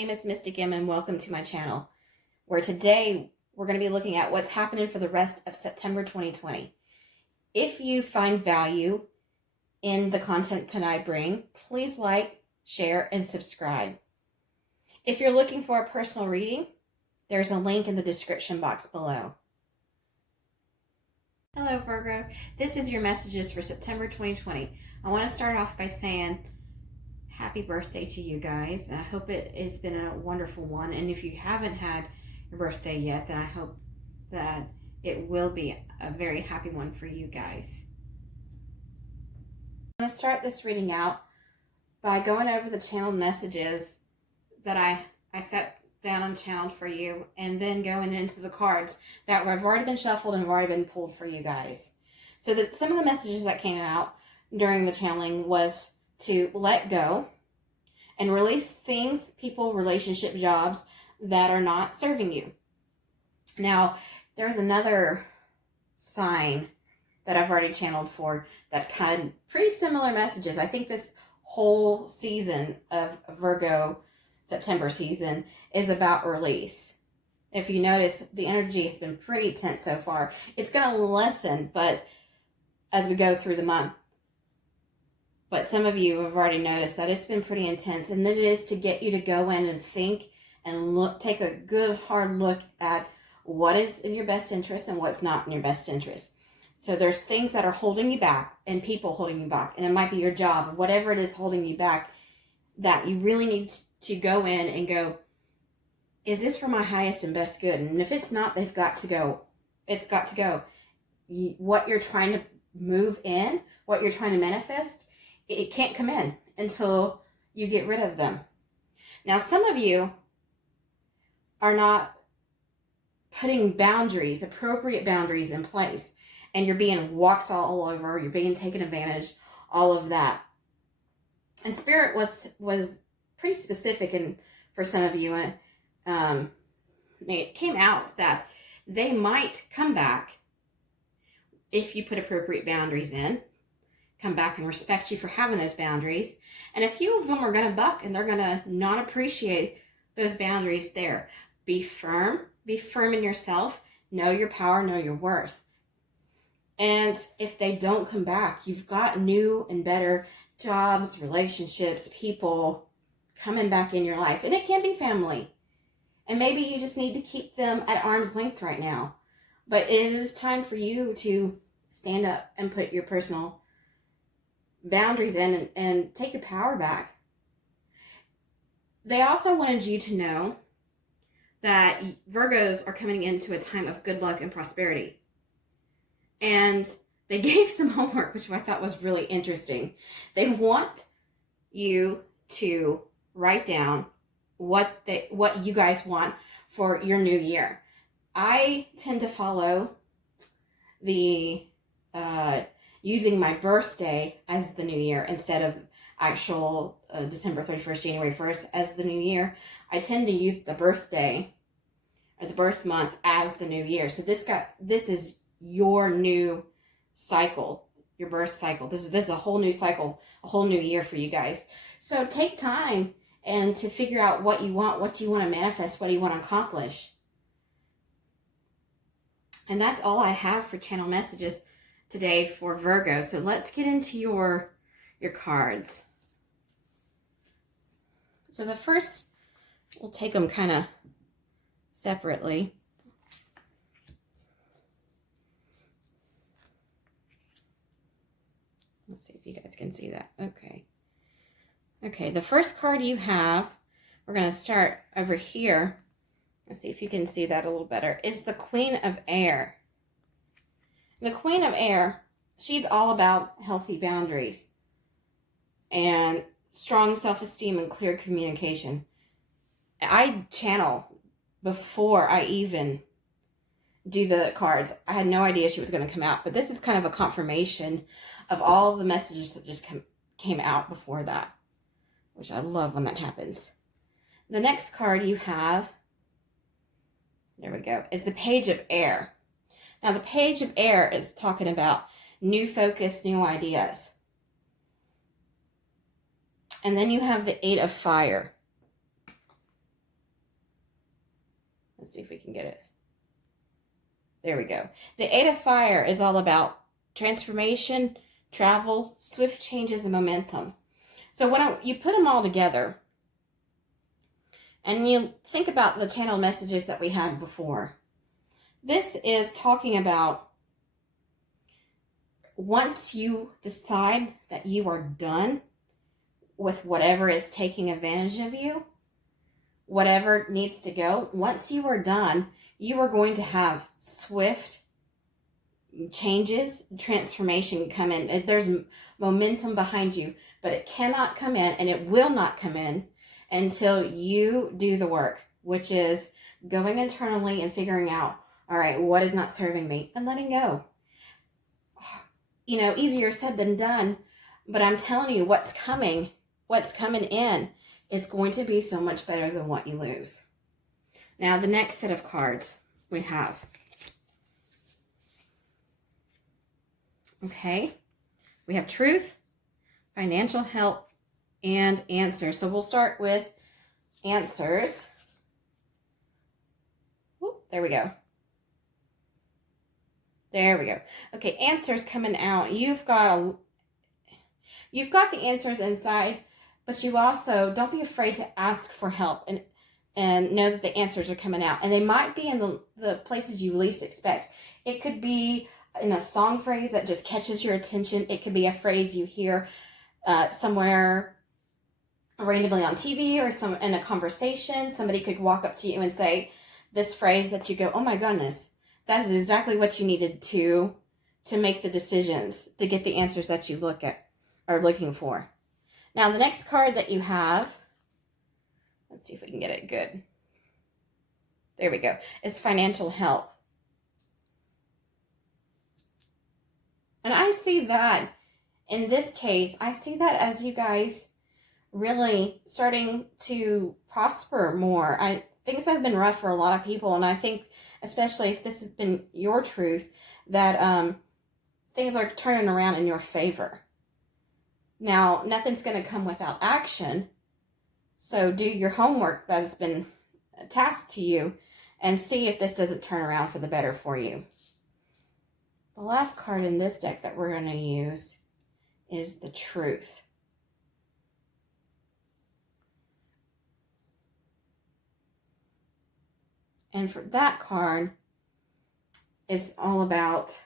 name is Mystic M and welcome to my channel, where today we're going to be looking at what's happening for the rest of September 2020. If you find value in the content that I bring, please like, share, and subscribe. If you're looking for a personal reading, there's a link in the description box below. Hello Virgo, this is your messages for September 2020. I want to start off by saying happy birthday to you guys, and I hope it has been a wonderful one. And if you haven't had your birthday yet, then I hope that it will be a very happy one for you guys. I'm going to start this reading out by going over the channeled messages that I set down and channeled for you, and then going into the cards that have already been shuffled and have already been pulled for you guys. So that some of the messages that came out during the channeling was to let go and release things, people, relationship, jobs that are not serving you. Now, there's another sign that I've already channeled for that had pretty similar messages. I think this whole season of Virgo September season is about release. If you notice, the energy has been pretty tense so far. It's going to lessen, but as we go through the month. But some of you have already noticed that it's been pretty intense, and that it is to get you to go in and think and look, take a good hard look at what is in your best interest and what's not in your best interest. So there's things that are holding you back and people holding you back, and it might be your job, whatever it is holding you back, that you really need to go in and go, is this for my highest and best good? And if it's not, they've got to go. It's got to go. What you're trying to move in, what you're trying to manifest, it can't come in until you get rid of them. Now, some of you are not putting boundaries, appropriate boundaries in place, and you're being walked all over, you're being taken advantage, all of that. And Spirit was pretty specific for some of you. It came out that they might come back if you put appropriate boundaries in. Come back and respect you for having those boundaries. And a few of them are going to buck, and they're going to not appreciate those boundaries there. Be firm in yourself, know your power, know your worth. And if they don't come back, you've got new and better jobs, relationships, people coming back in your life. And it can be family. And maybe you just need to keep them at arm's length right now. But it is time for you to stand up and put your personal boundaries in and take your power back. They also wanted you to know that Virgos are coming into a time of good luck and prosperity. And they gave some homework, which I thought was really interesting. They want you to write down what you guys want for your new year. I tend to follow the using my birthday as the new year instead of actual December 31st, January 1st as the new year. I tend to use the birthday or the birth month as the new year. So this is your new cycle, your birth cycle. This is a whole new cycle, a whole new year for you guys. So take time and to figure out what you want to manifest, what do you want to accomplish. And that's all I have for channel messages today for Virgo. So let's get into your cards. So the first, we'll take them kind of separately. Let's see if you guys can see that. Okay, the first card you have, we're going to start over here. Let's see if you can see that a little better, is the Queen of Air. The Queen of Air, she's all about healthy boundaries and strong self-esteem and clear communication. I channel before I even do the cards. I had no idea she was going to come out, but this is kind of a confirmation of all the messages that just came out before that, which I love when that happens. The next card you have, there we go, is the Page of Air. Now, the Page of Air is talking about new focus, new ideas. And then you have the Eight of Fire. Let's see if we can get it. There we go. The Eight of Fire is all about transformation, travel, swift changes, and momentum. So when you put them all together, and you think about the channel messages that we had before, this is talking about once you decide that you are done with whatever is taking advantage of you, whatever needs to go, once you are done, you are going to have swift changes, transformation come in. There's momentum behind you, but it cannot come in, and it will not come in until you do the work, which is going internally and figuring out, all right, what is not serving me, and letting go. You know, easier said than done, but I'm telling you, what's coming in is going to be so much better than what you lose. Now, the next set of cards we have. Okay, we have truth, financial help, and answers. So we'll start with answers. Whoop, there we go. There we go. Okay, answers coming out. You've got the answers inside, but you also don't be afraid to ask for help and know that the answers are coming out. And they might be in the places you least expect. It could be in a song phrase that just catches your attention. It could be a phrase you hear somewhere randomly on TV or in a conversation. Somebody could walk up to you and say this phrase that you go, oh my goodness, that is exactly what you needed to make the decisions, to get the answers that you are looking for. Now, the next card that you have, let's see if we can get it good. There we go. It's financial help. And I see that, in this case, I see that as you guys really starting to prosper more. Things have been rough for a lot of people, and I think, especially if this has been your truth, that things are turning around in your favor. Now, nothing's going to come without action, so do your homework that has been tasked to you and see if this doesn't turn around for the better for you. The last card in this deck that we're going to use is the truth. And for that card is all about,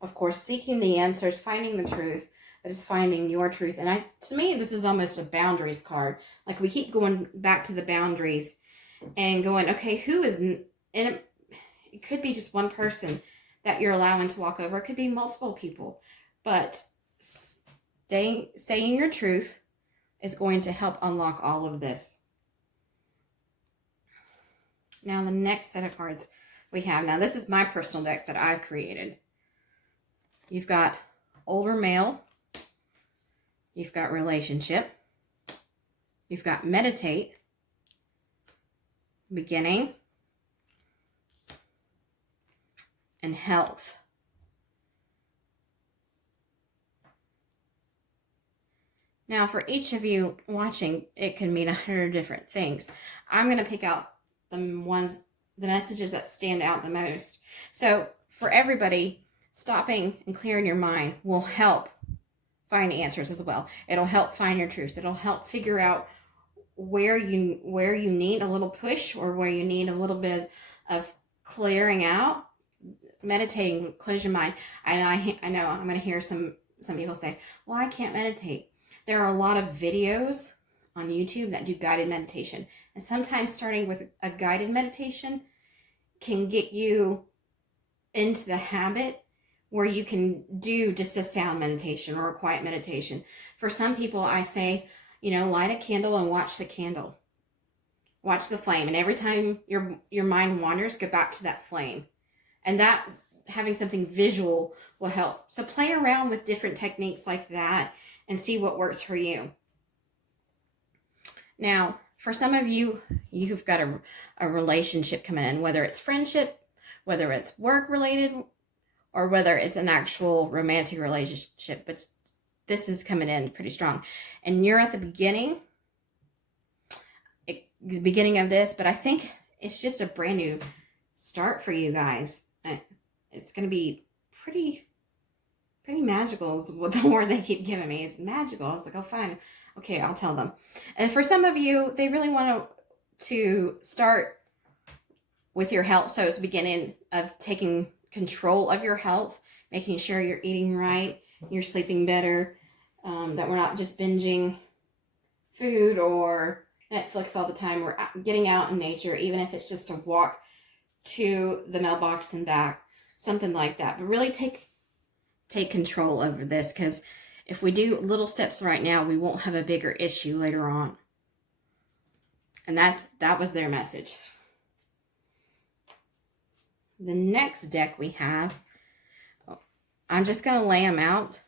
of course, seeking the answers, finding the truth, but it's finding your truth. And to me, this is almost a boundaries card. Like, we keep going back to the boundaries and going, okay, who is, and it could be just one person that you're allowing to walk over. It could be multiple people, but saying your truth is going to help unlock all of this. Now, the next set of cards we have. Now, this is my personal deck that I've created. You've got older male. You've got relationship. You've got meditate. Beginning. And health. Now, for each of you watching, it can mean 100 different things. I'm going to pick out the messages that stand out the most. So for everybody, stopping and clearing your mind will help find answers as well. It'll help find your truth. It'll help figure out where you need a little push or where you need a little bit of clearing out. Meditating clears your mind. And I know I'm going to hear some people say, well, I can't meditate. There are a lot of videos on YouTube that do guided meditation. And sometimes starting with a guided meditation can get you into the habit where you can do just a sound meditation or a quiet meditation. For some people, I say, light a candle and watch the candle. Watch the flame. And every time your mind wanders, go back to that flame. And that, having something visual will help. So play around with different techniques like that and see what works for you. Now, for some of you, you've got a relationship coming in, whether it's friendship, whether it's work related, or whether it's an actual romantic relationship. But this is coming in pretty strong. And you're at the beginning of this, but I think It's just a brand new start for you guys. It's going to be pretty magical is what the word they keep giving me. It's magical. I was like, oh, fine. Okay, I'll tell them. And for some of you, they really want to start with your health. So it's the beginning of taking control of your health, making sure you're eating right, you're sleeping better, that we're not just binging food or Netflix all the time. We're getting out in nature, even if it's just a walk to the mailbox and back, something like that. But really take control over this, because if we do little steps right now, we won't have a bigger issue later on. And that was their message. The next deck we have, I'm just going to lay them out.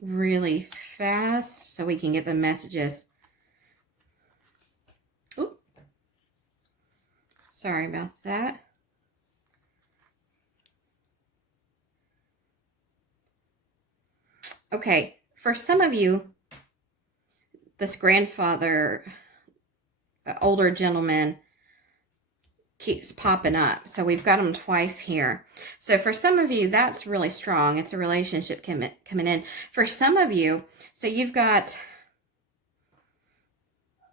Really fast so we can get the messages. Oop. Sorry about that. Okay, for some of you, this grandfather, older gentleman, keeps popping up. So we've got them twice here. So for some of you, that's really strong. It's a relationship coming in. For some of you, so you've got,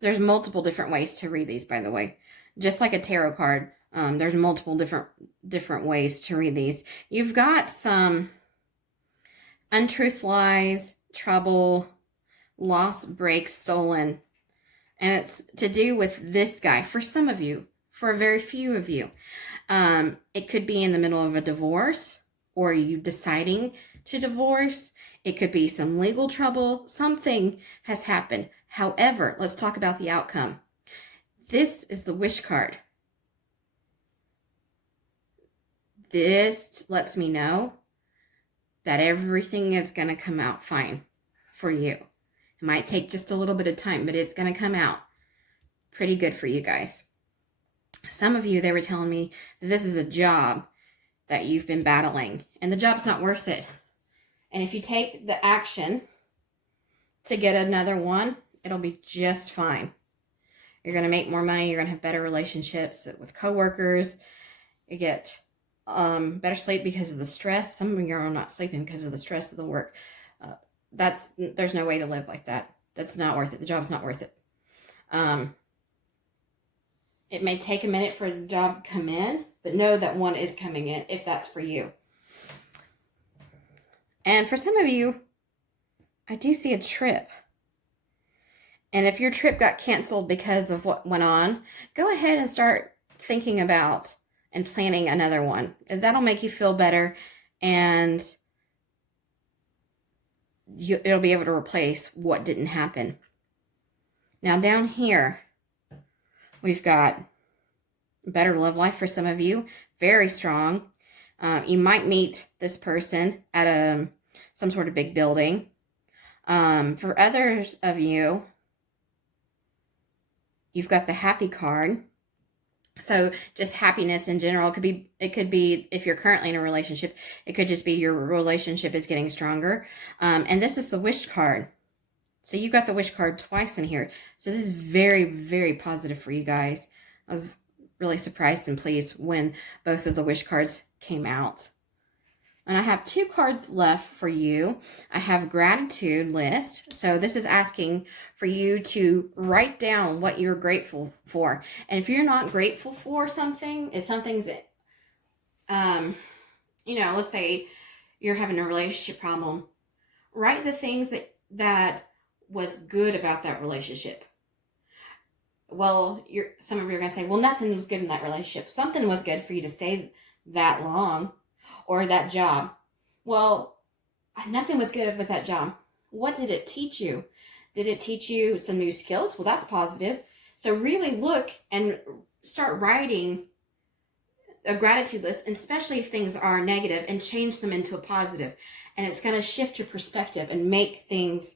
there's multiple different ways to read these, by the way. Just like a tarot card, there's multiple different ways to read these. You've got some untruth, lies, trouble, loss, break, stolen. And it's to do with this guy. For some of you, for a very few of you, it could be in the middle of a divorce, or you deciding to divorce. It could be some legal trouble. Something has happened. However, let's talk about the outcome. This is the wish card. This lets me know that everything is going to come out fine for you. It might take just a little bit of time, but it's going to come out pretty good for you guys. Some of you, they were telling me that this is a job that you've been battling, and the job's not worth it. And if you take the action to get another one, it'll be just fine. You're going to make more money. You're going to have better relationships with coworkers. You get better sleep because of the stress. Some of you are not sleeping because of the stress of the work. There's no way to live like that. That's not worth it. The job's not worth it. It may take a minute for a job to come in, but know that one is coming in if that's for you. And for some of you, I do see a trip. And if your trip got canceled because of what went on, go ahead and start thinking about and planning another one. And that'll make you feel better, and it'll be able to replace what didn't happen. Now down here, we've got better love life for some of you. Very strong. You might meet this person at some sort of big building. For others of you, you've got the happy card. So just happiness in general. It could be if you're currently in a relationship, it could just be your relationship is getting stronger. And this is the wish card. So you got the wish card twice in here. So this is very, very positive for you guys. I was really surprised and pleased when both of the wish cards came out. And I have 2 cards left for you. I have gratitude list. So this is asking for you to write down what you're grateful for. And if you're not grateful for something, if something's, let's say you're having a relationship problem, write the things that was good about that relationship. Well, some of you are going to say, well, nothing was good in that relationship. Something was good for you to stay that long, or that job. Well, nothing was good with that job. What did it teach you? Did it teach you some new skills? Well, that's positive. So really look and start writing a gratitude list, especially if things are negative, and change them into a positive. And it's going to shift your perspective and make things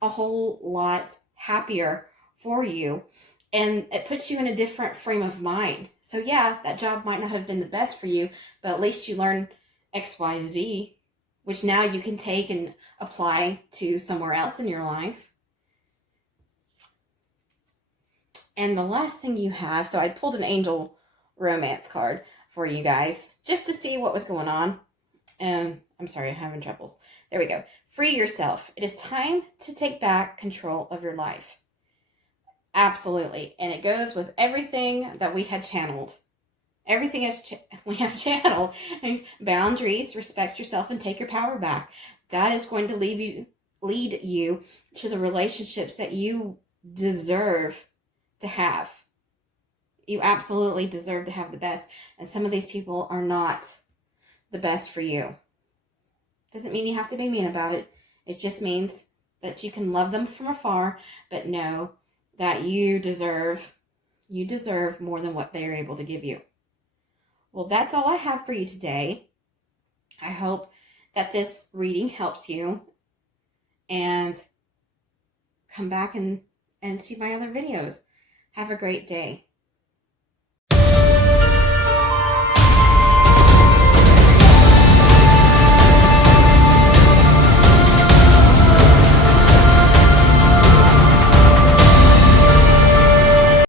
a whole lot happier for you. And it puts you in a different frame of mind. So yeah, that job might not have been the best for you, but at least you learned X, Y, and Z, which now you can take and apply to somewhere else in your life. And the last thing you have, so I pulled an angel romance card for you guys just to see what was going on. And I'm sorry, I'm having troubles. There we go. Free yourself. It is time to take back control of your life. Absolutely. And it goes with everything that we had channeled. Everything is we have channeled. Boundaries, respect yourself, and take your power back. That is going to lead you to the relationships that you deserve to have. You absolutely deserve to have the best. And some of these people are not the best for you. Doesn't mean you have to be mean about it. It just means that you can love them from afar, but know that you deserve more than what they are able to give you. Well, that's all I have for you today. I hope that this reading helps you, and come back and see my other videos. Have a great day.